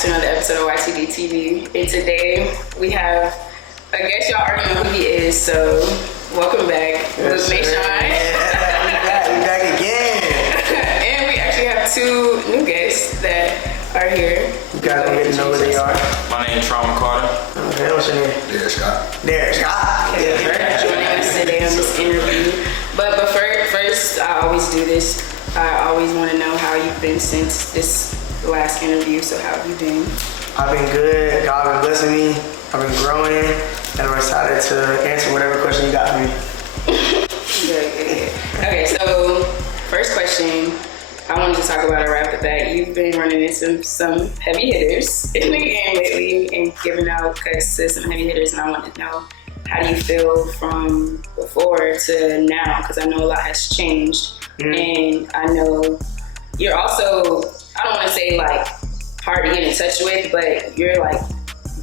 to another episode of YTD TV. And today we have, I guess y'all already know who he is, so welcome back. Yes, Nahshon. Yeah, we back again. And we actually have two new guests that are here. You guys don't get to know who they are. My name is Trauma Carter. Okay, what's your name? Derek Scott. Derek Scott. Okay, Yes, sir. joining us today on this interview. But first, I always do this. I always want to know how you've been since this last interview. So how have you been? I've been good. God been blessing me. I've been growing, and I'm excited to answer whatever question you got for me. Good. Okay, so first question. I wanted to talk about it right off the bat. You've been running into some heavy hitters in the game lately and giving out cuts to some heavy hitters, and I want to know, how do you feel from before to now? Because I know a lot has changed. And I know you're also, I don't want to say like hard to get in touch with, but you're like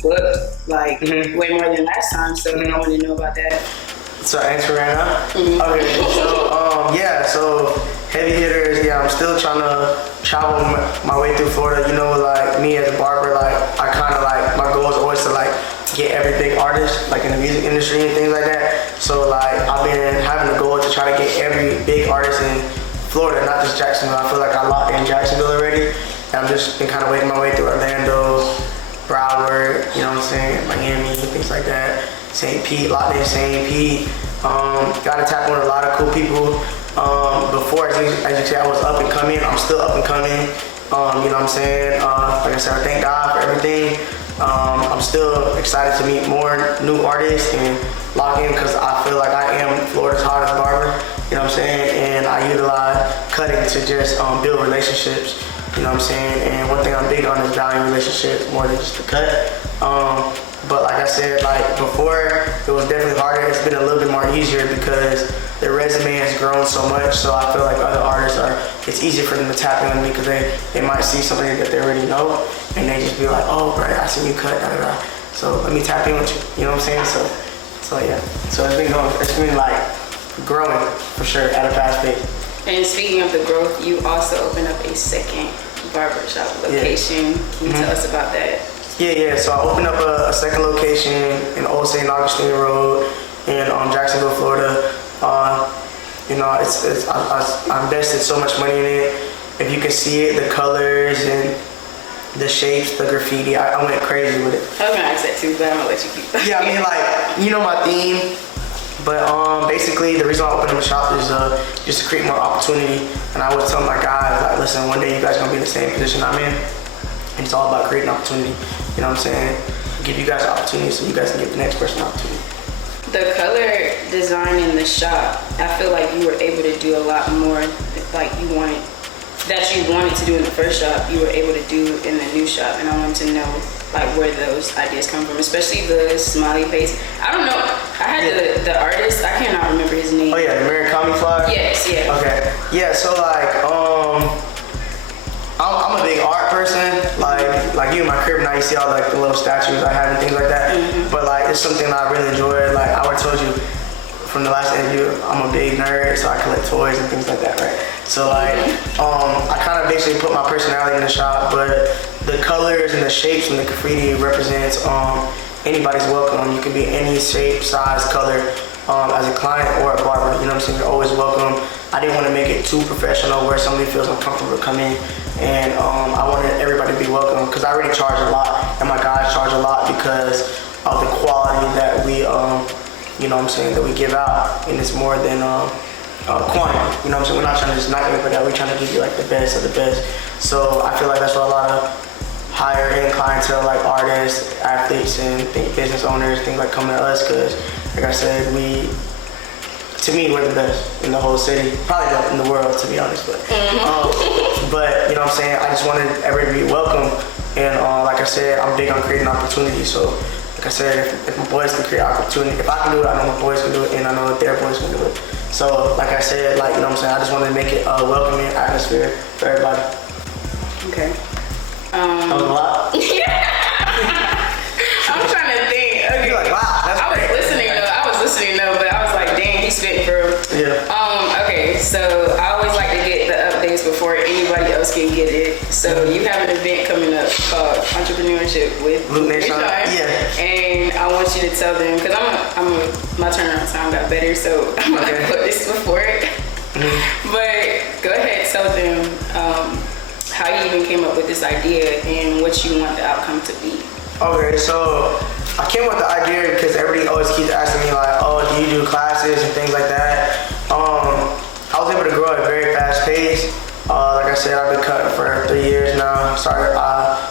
booked like way more than last time. So I want to know about that. So answer right now? Okay, so heavy hitters, I'm still trying to travel my way through Florida. You know, like me as a barber, like I kind of like, my goal is always to like get every big artist like in the music industry and things like that. So like I've been having a goal to try to get every big artist in Florida, not just Jacksonville. I feel like I locked in Jacksonville already, and I've just been kind of working my way through Orlando, Broward, you know what I'm saying, Miami, things like that. St. Pete, locked in St. Pete. Got to tap on a lot of cool people. Before, as you said, I was up and coming. I'm still up and coming. You know what I'm saying? Like I said, I thank God for everything. I'm still excited to meet more new artists and lock in, because I feel like I am Florida's hottest barber. You know what I'm saying? And I utilize cutting to just build relationships. You know what I'm saying? And one thing I'm big on is valuing relationships more than just the cut. But like I said, like before, it was definitely harder. It's been a little bit more easier because their resume has grown so much. So I feel like other artists it's easier for them to tap in on me, because they might see something that they already know, and they just be like, oh, bro, I seen you cut, da da da. So let me tap in with you. You know what I'm saying? So yeah. So it's been like growing for sure at a fast pace. And speaking of the growth, you also opened up a second barbershop location. Can you tell us about that? Yeah. So I opened up a second location in Old St. Augustine Road in Jacksonville, Florida. You know, I invested so much money in it. If you can see it, the colors and the shapes, the graffiti, I went crazy with it. I was gonna ask that too, but I'm gonna let you keep that. Yeah, I mean, like, you know my theme. But basically, the reason I opened up the shop is just to create more opportunity. And I was telling my guys, like, listen, one day you guys are gonna be in the same position I'm in. And it's all about creating opportunity. You know what I'm saying? Give you guys opportunity so you guys can give the next person opportunity. The color design in the shop, I feel like you were able to do a lot more like you wanted to do in the first shop, you were able to do in the new shop. And I wanted to know like where those ideas come from, especially the smiley face. I don't know. I had the artist, I cannot remember his name. Oh yeah, the Murakami flyer? Yes, yeah. Okay. Yeah, so like I'm a big art person. Like you in my crib now, you see all like the little statues I have and things like that. But like it's something I really enjoy. Like I already told you from the last interview, I'm a big nerd, so I collect toys and things like that, right? So like I kind of basically put my personality in the shop, but the colors and the shapes and the graffiti represents anybody's welcome. You can be any shape, size, color. As a client or a barber, you know what I'm saying? You're always welcome. I didn't want to make it too professional where somebody feels uncomfortable to come in, and I wanted everybody to be welcome, because I already charge a lot, and my guys charge a lot because of the quality that we, you know what I'm saying, that we give out, and it's more than quantity. You know what I'm saying? We're not trying to just knock everybody out. We're trying to give you like the best of the best. So I feel like that's why a lot of higher end clientele, like artists, athletes, and business owners, things like coming to us, because like I said, to me, we're the best in the whole city, probably in the world, to be honest. But but you know what I'm saying, I just wanted everybody to be welcome, and like I said, I'm big on creating opportunity. So like I said, if my boys can create opportunity, if I can do it, I know my boys can do it, and I know that their boys can do it. So like I said, like, you know what I'm saying, I just wanted to make it a welcoming atmosphere for everybody. Okay. That was a lot. I'm trying to think. Okay. You're like, wow, that's I was great. listening though, but I was like, dang, he's spitting for real. Yeah. Okay, so I always like to get the updates before anybody else can get it. So you have an event coming up called Entrepreneurship with Nahshon. Nahshon. Yeah. And I want you to tell them, because my turnaround time got better, so I'm going to put this before it. But go ahead, tell them how you even came up with this idea and what you want the outcome to be. Okay, so I came up with the idea because everybody always keeps asking me like, oh, do you do classes and things like that? I was able to grow at a very fast pace. Like I said, I've been cutting for 3 years now. Started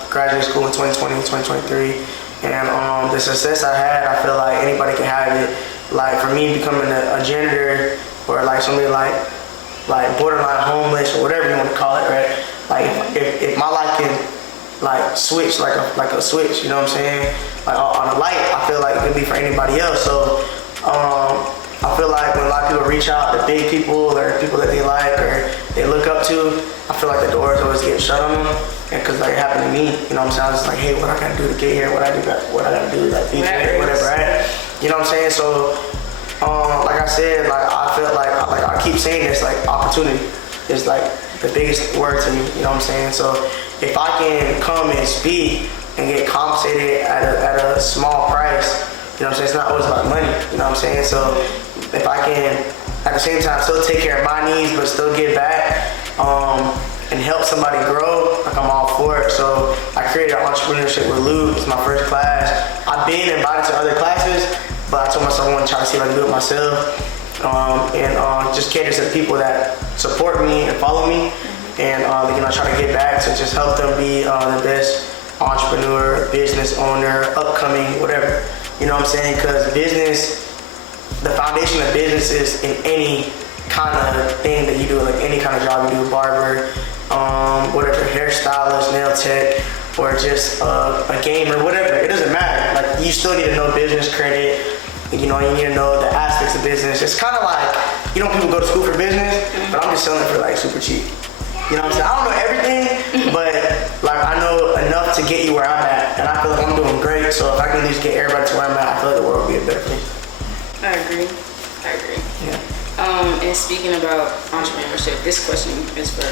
graduate school in 2020, 2023. And the success I had, I feel like anybody can have it. Like for me becoming a janitor or like somebody like borderline homeless or whatever you want to call it, right? Like if my life can like switch like a switch, you know what I'm saying? Like on a light, I feel like it could be for anybody else. So I feel like when a lot of people reach out to big people or people that they like or they look up to, I feel like the doors always get shut on them. And cause like it happened to me, you know what I'm saying? I was just like, hey, what I gotta do to get here? What I gotta do to like be here, whatever, right? You know what I'm saying? So like I said, like I feel like I keep saying this, like opportunity is like the biggest word to me, you know what I'm saying? So if I can come and speak and get compensated at a small price, you know what I'm saying? It's not always about money, you know what I'm saying? So if I can, at the same time, still take care of my needs, but still give back and help somebody grow, like I'm all for it. So I created Entrepreneurship with Luke. It's my first class. I've been invited to other classes, but I told myself I want to try to see if I can do it myself and just cater to the people that support me and follow me and try to get back to just help them be the best entrepreneur, business owner, upcoming, whatever. You know what I'm saying? Because business, the foundation of business is in any kind of thing that you do, like any kind of job you do, barber, whatever, hairstylist, nail tech, or just a gamer, whatever. It doesn't matter. Like you still need to know business credit. You know, you need to know the aspects of business. It's kind of like, you know, people go to school for business, but I'm just selling it for like super cheap. You know what I'm saying? I don't know everything, but like I know enough to get you where I'm at, and I feel like I'm doing great. So if I can at least get everybody to where I'm at, I feel like the world will be a better place. I agree. Yeah. And speaking about entrepreneurship, this question is for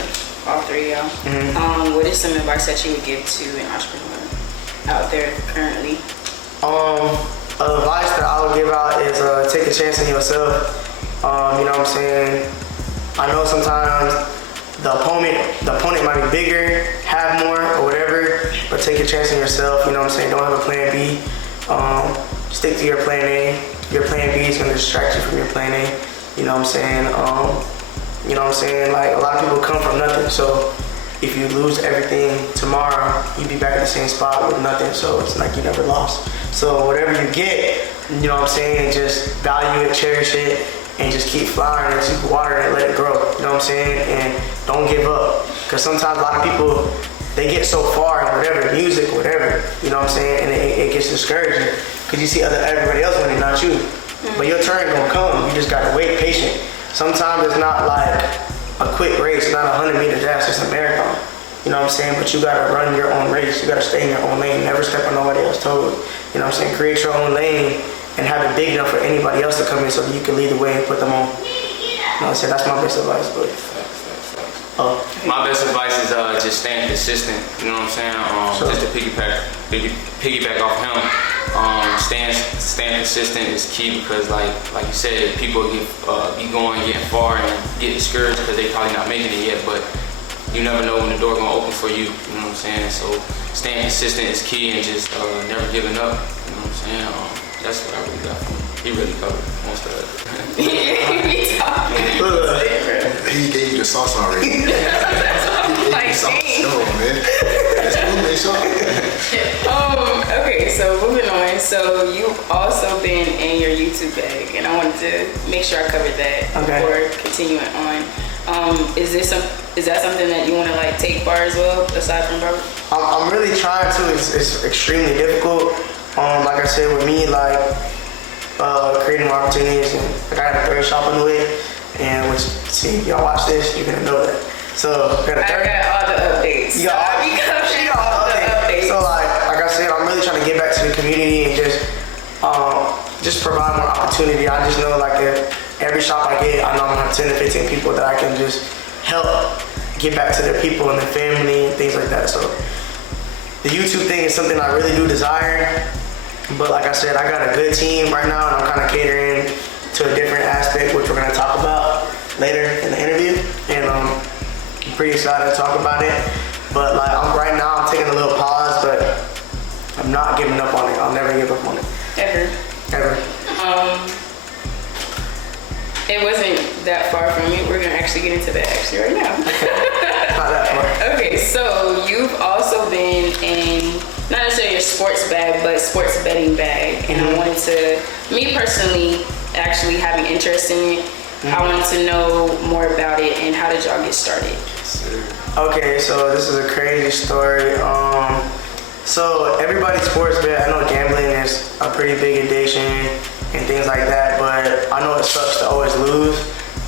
all three of y'all. What is some advice that you would give to an entrepreneur out there currently? Advice that I would give out is take a chance on yourself. You know what I'm saying? I know sometimes the opponent might be bigger, have more, or whatever, but take a chance on yourself. You know what I'm saying? Don't have a plan B. Stick to your plan A. Your plan B is going to distract you from your plan A. You know what I'm saying? You know what I'm saying? Like a lot of people come from nothing. So if you lose everything tomorrow, you'll be back at the same spot with nothing. So it's like you never lost. So whatever you get, you know what I'm saying? Just value it, cherish it, and just keep flying and keep water and let it grow. You know what I'm saying? And don't give up. Because sometimes a lot of people, they get so far in whatever, music, whatever, you know what I'm saying? And it gets discouraging. Because you see everybody else winning, not you. But your turn gonna come. You just gotta wait patient. Sometimes it's not like a quick race, not a 100-meter dash, it's a marathon. You know what I'm saying? But you gotta run your own race. You gotta stay in your own lane. Never step on nobody else's toes. You know what I'm saying? Create your own lane and have it big enough for anybody else to come in so that you can lead the way and put them on. You know what I'm saying? That's my best advice, but. My best advice is just staying consistent. You know what I'm saying? Just to piggyback off him. Staying consistent is key because, like you said, people be getting far and get discouraged because they probably not making it yet. But you never know when the door gonna open for you. You know what I'm saying? So staying consistent is key and just never giving up. You know what I'm saying? That's what I really got from him. He really covered most of it. He gave you the sauce already. He gave you the sauce. Come on, man. Okay, so moving on. So you've also been in your YouTube bag, and I wanted to make sure I covered that before continuing on. Is that something that you want to like take far as well, aside from barber? I'm really trying to. It's extremely difficult. Like I said, with me, like creating more opportunities, and like I got a third shop on the way, and see, if y'all watch this, you're gonna know that. So I got all the updates. You got all the updates. So like I said, I'm really trying to get back to the community and just provide more opportunity. I just know like every shop I get, I know I'm gonna have 10 to 15 people that I can just help give back to their people and their family and things like that. So the YouTube thing is something I really do desire. But like I said, I got a good team right now, and I'm kind of catering to a different aspect, which we're gonna talk about later in the interview. And I'm pretty excited to talk about it. But like right now, I'm taking a little pause, but I'm not giving up on it. I'll never give up on it. Ever. It wasn't that far from you. We're gonna actually get into that right now. Not that far. Okay, so you've also been in, not necessarily a sports bag, but sports betting bag. And I wanted to, me personally, actually having interest in it, I wanted to know more about it and how did y'all get started? Okay, so this is a crazy story. So everybody sports bet. I know gambling is a pretty big addiction and things like that, but I know it sucks to always lose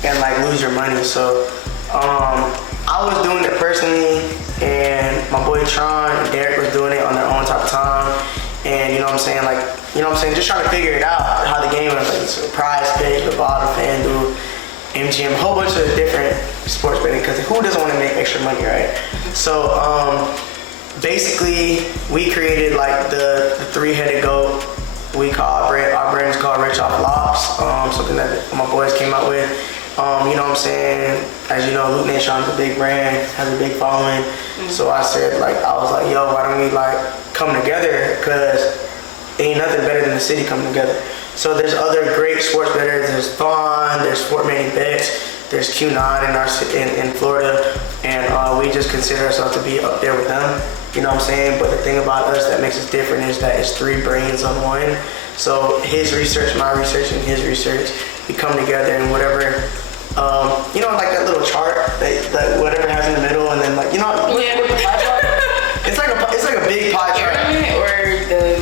and like lose your money. So I was doing it personally, and my boy Tron and Derek was doing it on their own type of time. And you know what I'm saying, like, you know what I'm saying, just trying to figure it out, how the game is, like, so Prize Picks, Bovada, FanDuel, MGM, a whole bunch of different sports betting, because who doesn't want to make extra money, right? So basically, we created like the three-headed goat. We call our brand is called Rich Off Lops, something that my boys came out with. You know what I'm saying? As you know, Nahshon is a big brand, has a big following. So I said, like, I was like, yo, why don't we like come together? Because ain't nothing better than the city coming together. So there's other great sports bettors. There's Vaughn, there's Fort Manning Bets, there's Q9 in Florida, and we just consider ourselves to be up there with them. You know what I'm saying? But the thing about us that makes us different is that it's three brains on one. So his research, my research, and his research, we come together and whatever, you know, like that little chart that whatever has in the middle, and then like, you know, what the pie chart? It's like a big pie chart. Or the...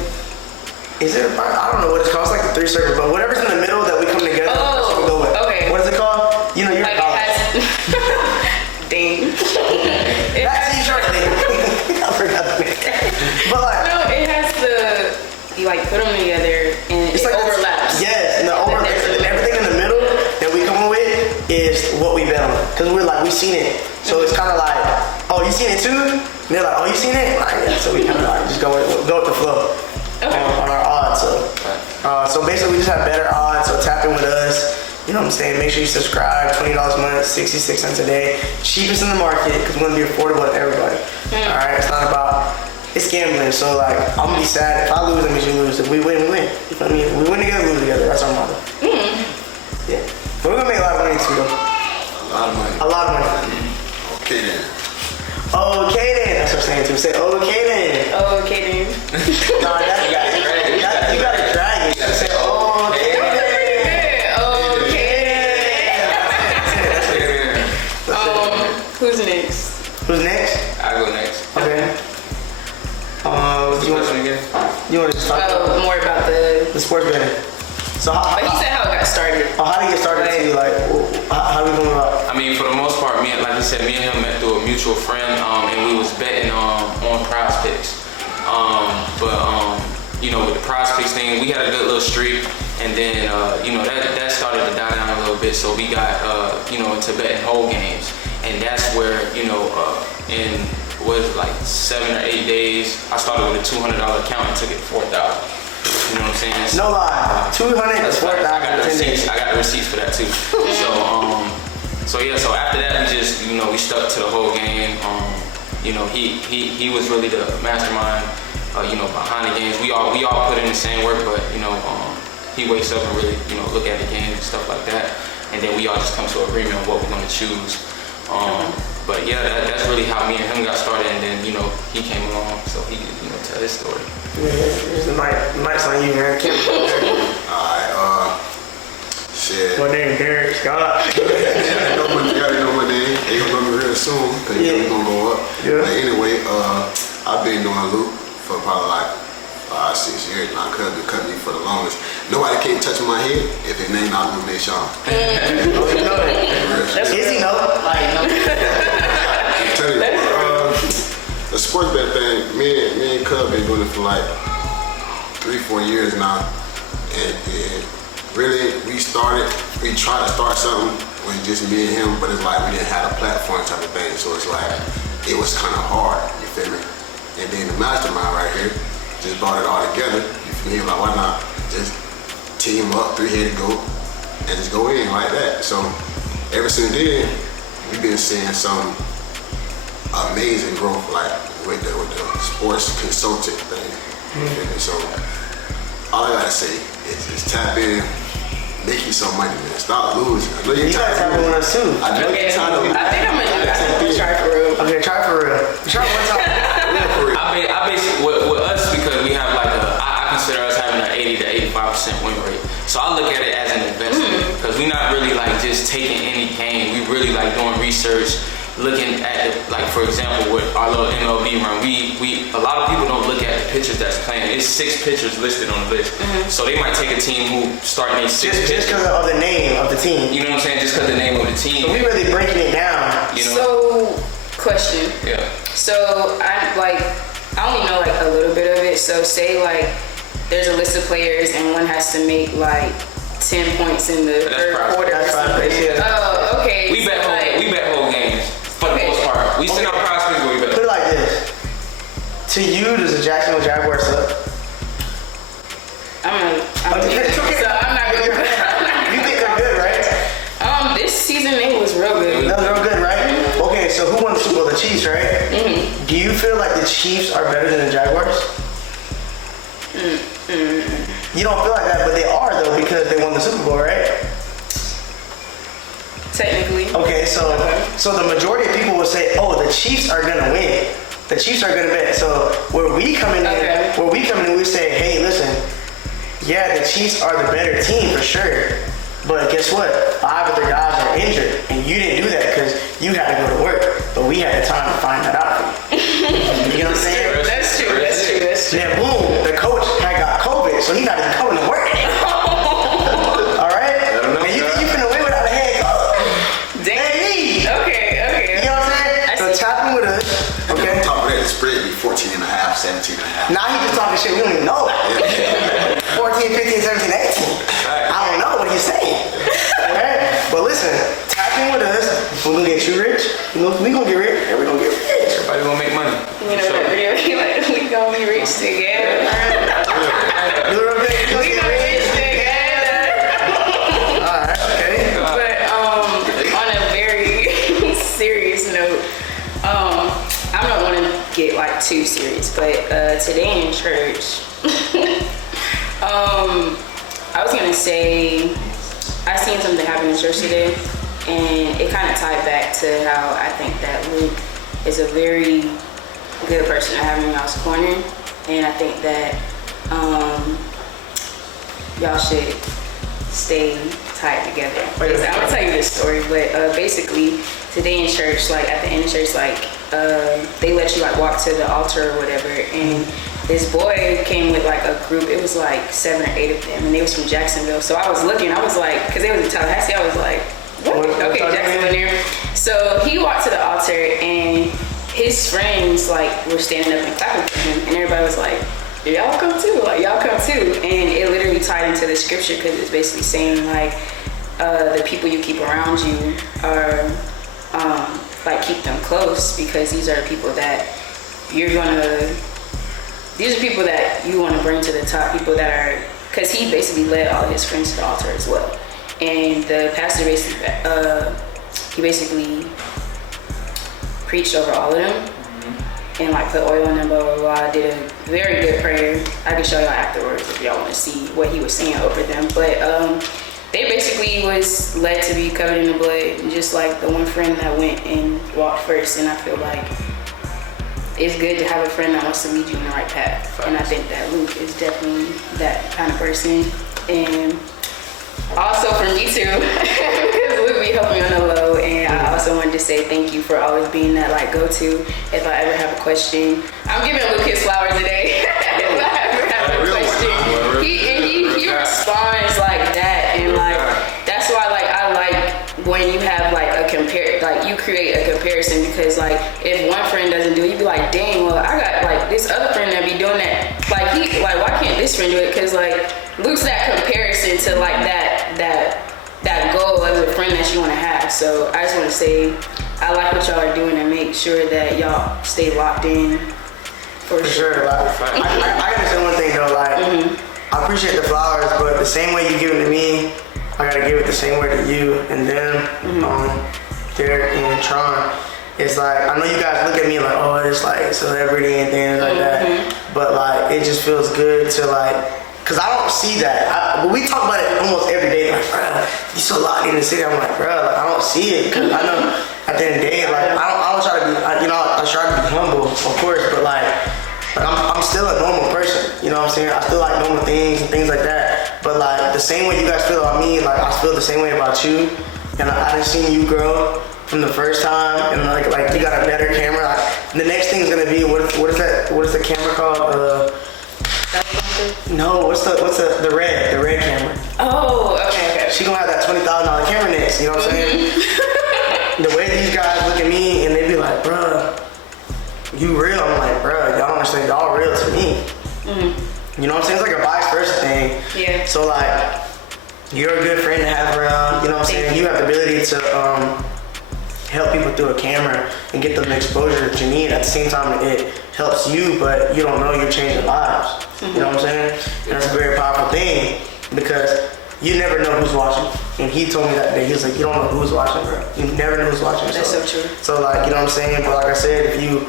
Is it? I don't know what it's called. It's like the three circles, but whatever's in the middle that we come together. That's what we go with. Okay. What is it called? You know, you're like dang. That's t-shirt thing. I forgot the name. But like, no, it has the, you like put them together and it like overlaps. Yes, and the everything in the middle that we come up with is what we bet on. Cause we're like, we seen it. So it's kind of like, oh, you seen it too? And they're like, oh, you seen it? Like, yeah. So we kind of like just go with the flow. Okay. On our odds. So basically we just have better odds. So tap in with us. You know what I'm saying? Make sure you subscribe. $20 a month, 66 cents a day. Cheapest in the market because we want to be affordable to everybody. All right. It's not about, it's gambling. So like, I'm gonna be sad if I lose. That means you lose. If we win, we win. You know what I mean? We win together, lose together. That's our motto. Yeah. But we're gonna make a lot of money too, though. A lot of money. Okay then. Okay then. That's what I'm saying too. Say okay then. Okay then. No, you gotta drag it. You gotta say okay then. Who's next? Who's next? I go next. Okay. What's the question again? You want to just talk More about the sports betting? So but he said how it got started. how did it get started to you? Like, how do we go about? I mean, for the most part, like you said, me and him met through a mutual friend, and we was betting on Prize Picks. You know, with the Prize Picks thing, we had a good little streak, and then you know that started to die down a little bit. So we got you know, into betting whole games, and that's where, you know, in like 7 or 8 days, I started with a $200 account and took it to $4,000. You know what I'm saying? So, No lie, 200 to 4,000. I got the receipts for that too. So after that, we just, you know, we stuck to the whole game. You know, he was really the mastermind, you know, behind the games. We all put in the same work, but you know, he wakes up and really, you know, look at the games and stuff like that, and then we all just come to an agreement on what we're gonna choose. But yeah, that's really how me and him got started, and then, you know, he came along, so he could, you know, tell his story. Yeah, it's the mic's on you, man. Alright, shit. My name Derek Scott. You gotta know my name. They gonna know me real soon, cause you gonna go up. Yeah. But anyway, I've been doing loop for probably like 5-6 years now. Cause they cut me for the longest. Nobody can't touch my head if his name not Nahshon. Oh, you know that. Is he know? Like, I'm telling you, the sports bet thing, me and Cub been doing it for like 3-4 years now. And really, we tried to start something was just me and him, but it's like we didn't have a platform type of thing. So it's like it was kind of hard. You feel me? And then the mastermind right here just brought it all together. You feel me? Like why not just team up, three-headed goat, and just go in like that. So ever since then, we've been seeing some amazing growth, like with the sports consultant thing. Mm-hmm. So all I gotta say is tap in, make you some money, man. Stop losing. I know you're You gotta tap in with us too. I know you're tired of I think I'm gonna do that. Try for real. Okay, try for real. Try one time. Yeah, for real. I basically with us, because we have like I consider us having an 80 to 85% win rate. So I look at it as an investment, because we're not really like just taking any game. We really like doing research, looking at the, like for example with our little MLB run, we a lot of people don't look at the pitchers that's playing. It's 6 pitchers listed on the list, so they might take a team who start named 6 Just pitchers. because of the name of the team. You know what I'm saying? Just because the name of the team. So we really breaking it down. You know? So, question. Yeah. So I only know like a little bit of it. So say like there's a list of players and one has to make like 10 points in the third quarter. That's or something. yeah. Oh, okay. We bet whole games for the most part. We send our prospects, but we bet. Put it like this. To you, does the Jacksonville Jaguars suck? I'm Okay. so I'm not gonna. You think they're good, right? This season it was real good. That was real good, right? Okay, so who won the Super Bowl? The Chiefs, right? Mm-hmm. Do you feel like the Chiefs are better than the Jaguars? You don't feel like that, but they are though, because they won the Super Bowl, right? Technically. Okay, so the majority of people will say, "Oh, the Chiefs are gonna win. The Chiefs are gonna win." So where we come in, we say, "Hey, listen, yeah, the Chiefs are the better team for sure, but guess what? 5 of their guys are injured, and you didn't do that because you had to go to work, but we had the time to find that out for you." You know what I'm saying? That's true. Then boom, the coach had got COVID, so he not even coming to work. All right, and you think you finna win without a head coach? Hey, Okay. you know what I'm saying? So tap in with us, okay? On top of that, the spread be 14 and a half, 17 and a half. Now he just talking shit we don't even know. 14, 15, 17, 18. I don't know what he's saying. Alright? But listen, tap in with us. We're gonna get you rich. We gonna get rich, and we're gonna get rich. Everybody gonna make money. You know that video? Like, we gonna be rich together. You know what I'm saying? We gonna be rich together. Alright, okay. But on a very serious note, I don't want to get like too serious, but today in church, I was gonna say I seen something happen in church today, and it kind of tied back to how I think that Luke is a very good person to have in y'all's corner, and I think that y'all should stay tied together. I'm gonna tell you this story, but basically today in church, like at the end of church, like they let you like walk to the altar or whatever, and this boy came with like a group. It was like 7 or 8 of them, and they was from Jacksonville. So I was looking, I was like, because they was in Tallahassee, I was like, what? Okay, Jacksonville there. So he walked to the altar, and his friends like were standing up and clapping for him, and everybody was like, y'all come too, like y'all come too. And it literally tied into the scripture, because it's basically saying like the people you keep around you are like keep them close, because these are people that these are people that you want to bring to the top, people that are, because he basically led all of his friends to the altar as well. And the pastor basically preached over all of them, and like put oil on them, blah blah blah. Did a very good prayer. I can show y'all afterwards if y'all want to see what he was saying over them. But they basically was led to be covered in the blood, just like the one friend that went and walked first. And I feel like it's good to have a friend that wants to lead you in the right path. And I think that Luke is definitely that kind of person. And also for me too, because Luke be helping me on the low. And I also wanted to say thank you for always being that like go-to if I ever have a question. I'm giving Luke his flowers today. If I ever have a question, he responds like that, and like that's why like I like when you have like you create a comparison, because like if one friend doesn't do it, you be like, dang, well I got like this other friend that be doing that, like why can't this friend do it? Because like Luke's that comparison to like that goal as a friend. friend that you want to have. So I just want to say, I like what y'all are doing and make sure that y'all stay locked in. For sure. Like, I gotta say one thing though, like, I appreciate the flowers, but the same way you give it to me, I gotta give it the same way to you and them, Derek and Tron. It's like, I know you guys look at me like, oh, it's like celebrity and things like that, but like, it just feels good to like, cause I don't see that. We talk about it almost every day, like, bruh, you so locked in the city. I'm like, bruh, like, I don't see it, cause I know at the end of the day, like, I don't try to be, I try to be humble, of course, but like I'm still a normal person, you know what I'm saying? I still like normal things and things like that, but like, the same way you guys feel about me, like, I feel the same way about you, and I done seen you grow from the first time, and like you got a better camera. Like, the next thing is gonna be, what is the camera called? No, what's the red camera? Oh, okay. She gonna have that $20,000 camera next, you know what I'm saying? The way these guys look at me and they be like, bruh, you real? I'm like, bruh, y'all don't understand, y'all real to me. You know what I'm saying? It's like a vice versa thing. Yeah. So like, you're a good friend to have around, you know what I'm saying? You have the ability to help people through a camera and get them the exposure that you need. At the same time, it helps you, but you don't know you're changing lives. You know what I'm saying? And that's a very powerful thing, because you never know who's watching. And he told me that day, he was like, you don't know who's watching, bro. You never know who's watching. That's so true. So like, you know what I'm saying? But like I said, if you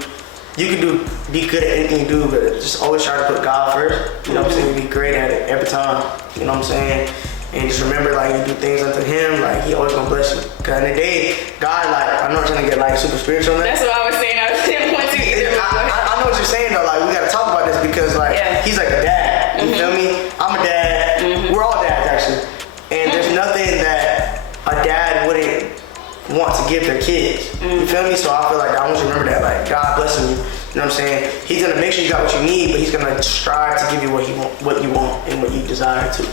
can be good at anything you do, but just always try to put God first. You know what I'm saying? Be great at it every time. You know what I'm saying? And just remember, like, you do things unto him, like, he always gonna bless you. Cause in the day, God, like, I'm not trying to get like super spiritual on that. That's what I was saying. I didn't want to either. I know what you're saying though, like, we gotta talk about this because like, he's like a dad, you feel me? I'm a dad, we're all dads actually. And there's nothing that a dad wouldn't want to give their kids, you feel me? So I feel like I want you to remember that, like, God blessing you, you know what I'm saying? He's gonna make sure you got what you need, but he's gonna strive to give you what you want and what you desire to.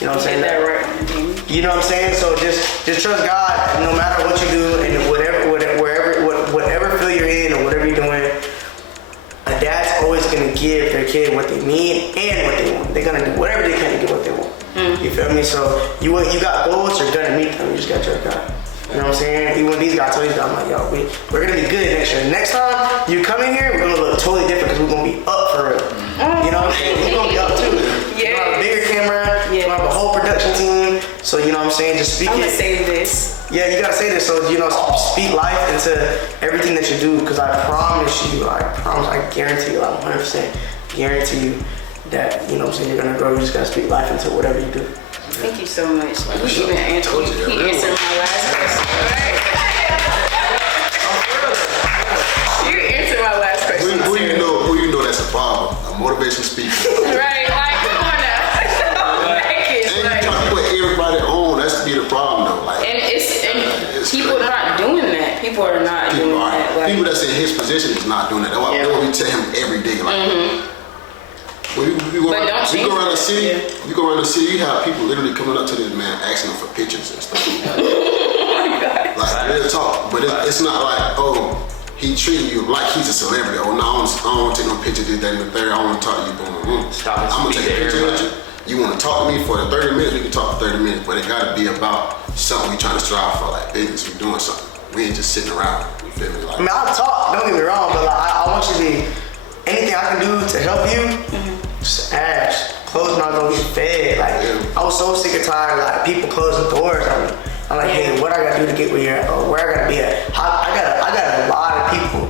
You know what I'm saying? That right. You know what I'm saying? So just trust God, no matter what you do, and whatever field you're in or whatever you're doing. A dad's always gonna give their kid what they need and what they want. They're gonna do whatever they can to get what they want. You feel me? So you got goals, you're gonna meet them. You just gotta trust God. You know what I'm saying? Even when these guys told these guys, I'm like, yo, we're gonna be good next year. Next time you come in here, we're gonna look totally different because we're gonna be up for real. You know what I'm saying? We're gonna be up too. We're gonna have a bigger camera. We're gonna have a whole production team. So you know what I'm saying? Just speak I'm it. gonna say this. Yeah, you gotta say this. So you know, speak life into everything that you do. Because I guarantee you, like 100% guarantee you that, you know what I'm saying, you're gonna grow. You just gotta speak life into whatever you do. Thank you so much. He even answered my last question. You answered my last question. Who you know that's a problem? A motivational speaker. Right, like, come on now. And you trying to put everybody on, that's to be the problem though. Like, and people are not doing that. People are not doing that. Like, people that's in his position is not doing that. That's what we tell him every day. Like, when you go around the city, you have people literally coming up to this man asking him for pictures and stuff. oh my God. Like, real talk. But it's not like, oh, he treating you like he's a celebrity. Oh, no, I don't want to take no pictures, this, that, and the third. I want to talk to you, boom, boom. I'm going to take a picture with you. You want to talk to me for the 30 minutes, we can talk for 30 minutes. But it got to be about something we trying to strive for, like business. We doing something. We ain't just sitting around. You feel me? Like, I mean, I'll talk, don't get me wrong, but like, I want you to be, anything I can do to help you, just ask. Clothes not gonna get fed. Like, I was so sick and tired of like people closing doors on me. I'm like, hey, what I gotta do to get where you're at, or where I gotta be at? I got a lot of people,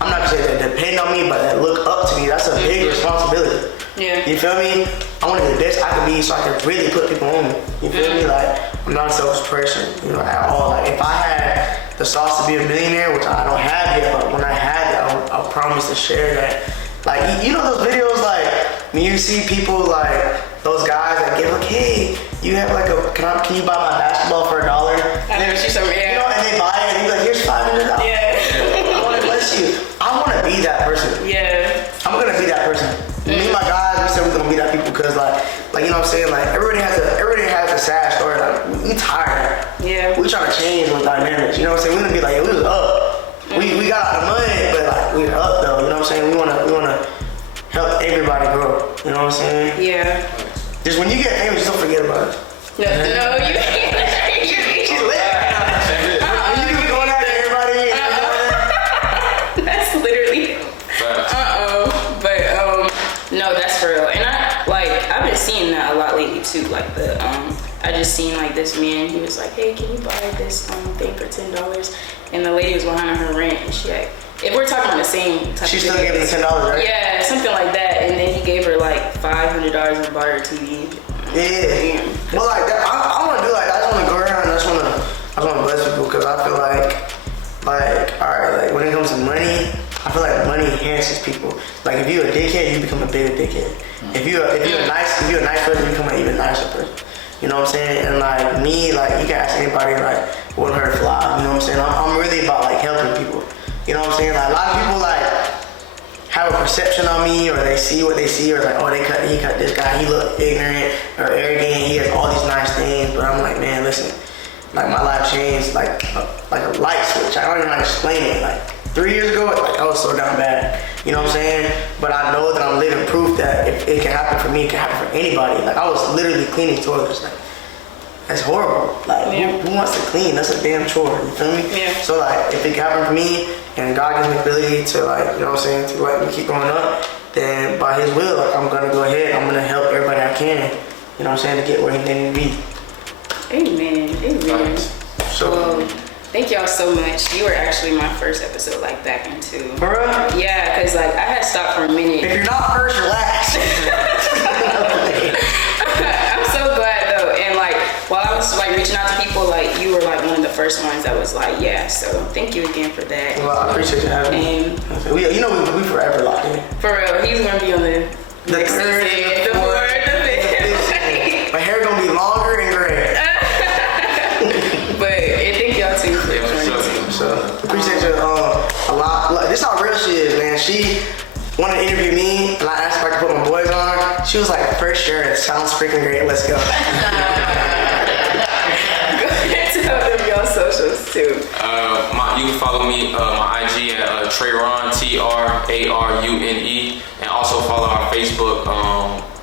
I'm not gonna say that depend on me, but that look up to me. That's a big responsibility. Yeah. You feel me? I want to be the best I can be so I can really put people on me. You feel me? Like, I'm not a selfish person, you know, at all. Like, if I had the sauce to be a millionaire, which I don't have yet, but when I had it, I promise to share that. Like, you know those videos, like, when you see people, like, those guys that get like, hey, you have like can you buy my basketball for $1? I never see something, You know, and they buy it, and he's like, here's $500. Yeah. I want to bless you. I want to be that person. Yeah. I'm going to be that person. Me and my guys, we said we're going to be that people because, like, you know what I'm saying? Like, everybody has a sad story. Like, we tired. Yeah. We trying to change with dynamics. You know what I'm saying? We're going to be like, yeah, we was up. We got out of the mud, but like, we're up though. You know what I'm saying? We want to help everybody grow. You know what I'm saying? Yeah. Just when you get famous, just don't forget about it. No, you can't. She's lit right I just seen like this man. He was like, "Hey, can you buy this thing for $10?" And the lady was behind her rent, and she like, if we're talking about the same type She of still videos, gave me $10, right? yeah, something like that. And then he gave her like $500 and bought her a TV. Yeah. Well, like that, I want to do like, I just want to go around and I just want to bless people because I feel like, all right, like when it comes to money, I feel like money enhances people. Like if you're a dickhead, you become a bigger dickhead. If you're a nice person, you become an even nicer person. You know what I'm saying? And like me, like you can ask anybody, like what hurt fly. You know what I'm saying? I'm really about like helping people. You know what I'm saying? Like a lot of people like have a perception on me, or they see what they see, or like, oh, he cut this guy, he look ignorant or arrogant, he has all these nice things. But I'm like, man, listen, like my life changed like a light switch. I don't even know how to explain it. Like 3 years ago, like I was so down bad. You know what I'm saying? But I know that I'm living proof that if it can happen for me, it can happen for anybody. Like I was literally cleaning toilets. Like that's horrible. Like who wants to clean? That's a damn chore. You feel me? Yeah. So like if it can happen for me, and God gives me the ability to like, you know what I'm saying, to let me keep going up, then by His will, like I'm gonna go ahead. I'm gonna help everybody I can. You know what I'm saying, to get where He need to be. Amen. So. Well, thank y'all so much. You were actually my first episode, like back into. For real? Yeah, cause like I had stopped for a minute. If you're not first, you're last. I'm so glad though, and like while I was like reaching out to people, like you were like one of the first ones that was like, yeah. So thank you again for that. Well, I appreciate you having me. We forever locked in. For real, he's gonna be on the next third, season, the fourth, the fifth. My hair gonna be longer and gray. But thank y'all too for joining. So appreciate you a lot. Like, this how real she is, man. She wanted to interview me, and I asked if I could put my boys on. She was like, "For sure, it sounds freaking great. Let's go." Go ahead, tell them your socials too. You can follow me my IG at Trarune, TRARUNE, and also follow our Facebook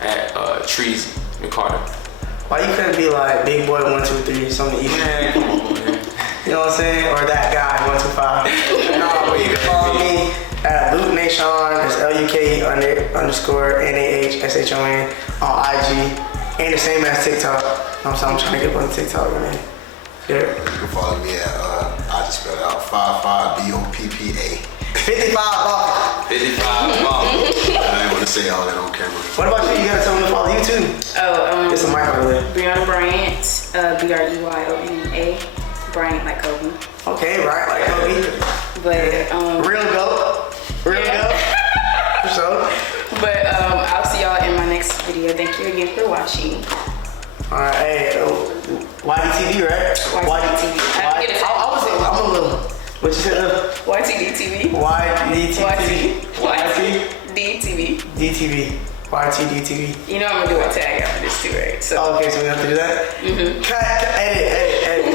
at Trees McCarter. Why you couldn't be like Big Boy 123 something easy? Man, come on, man. You know what I'm saying? Or that guy 125. No, but you can follow me at Luke Nahshon. It's LUK_NAHSHON on IG, and the same as TikTok. I'm trying to get on TikTok, man. Yeah. You can follow me at I just spelled it out 55BOPPA. 55 ball. 55 I didn't want to say all that on camera. What about you? You gotta tell me to follow you too. It's a mic over there. Brianna Bryant, BREYONA, Bryant like Kobe. Okay, right, like Kobe. But Real goat. So. But I'll see y'all in my next video. Thank you again for watching. Alright, hey, YDTV, right? YDTV. I'm a little. What you said? YTDTV. DTV. YTDTV. You know I'm gonna do a tag after this too, right? So. Oh, okay, so we have to do that? Cut, edit.